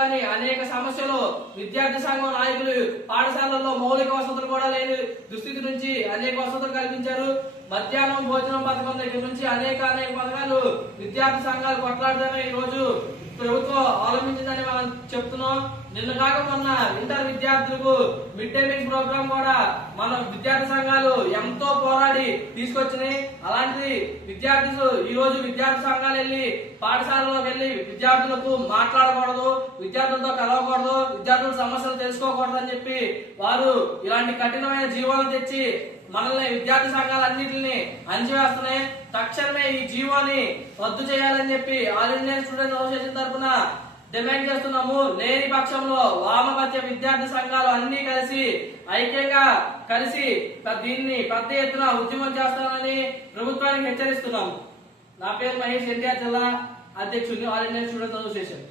కానీ అనేక సమస్యలు విద్యార్థి సంఘం నాయకులు పాఠశాలల్లో మౌలిక వసతులు కూడా లేని దుస్థితి నుంచి అనేక వసతులు కల్పించారు. మధ్యాహ్నం భోజనం పథకం దగ్గర నుంచి అనేక అనేక పథకాలు విద్యార్థి సంఘాలు కొట్లాడుతానే ఈ రోజు ప్రభుత్వం అవలంబించిందని మనం చెప్తున్నాం. నిన్న కాక మొన్న ఇంటర్ విద్యార్థులకు మిడ్ డే మీల్ ప్రోగ్రామ్ కూడా మన విద్యార్థి సంఘాలు ఎంతో పోరాడి తీసుకొచ్చినాయి. అలాంటిది విద్యార్థులు ఈ రోజు విద్యార్థి సంఘాలు వెళ్ళి పాఠశాలలోకి వెళ్ళి విద్యార్థులకు మాట్లాడకూడదు విద్యార్థులతో కలవకూడదు విద్యార్థుల సమస్యలు తెలుసుకోకూడదు అని చెప్పి వారు ఇలాంటి కఠినమైన జీవాలను తెచ్చి మనల్ని విద్యార్థి సంఘాలన్నింటిని అంచివేస్తున్నాయి తక్షణమే ఈ జీవోని రద్దు చేయాలని చెప్పి ఆల్ ఇండియన్ స్టూడెంట్ అసోసియేషన్ తరఫున డిమాండ్ చేస్తున్నాము. లేని పక్షంలో వామపత్య విద్యార్థి సంఘాలు అన్ని కలిసి ఐక్యంగా కలిసి దీన్ని పెద్ద ఎత్తున ఉద్యమం చేస్తామని ప్రభుత్వానికి హెచ్చరిస్తున్నాము. నా పేరు మహేష్ ఎన్టీఆర్ జిల్లా అధ్యక్షుడిని ఆల్ ఇండియన్ స్టూడెంట్ అసోసియేషన్.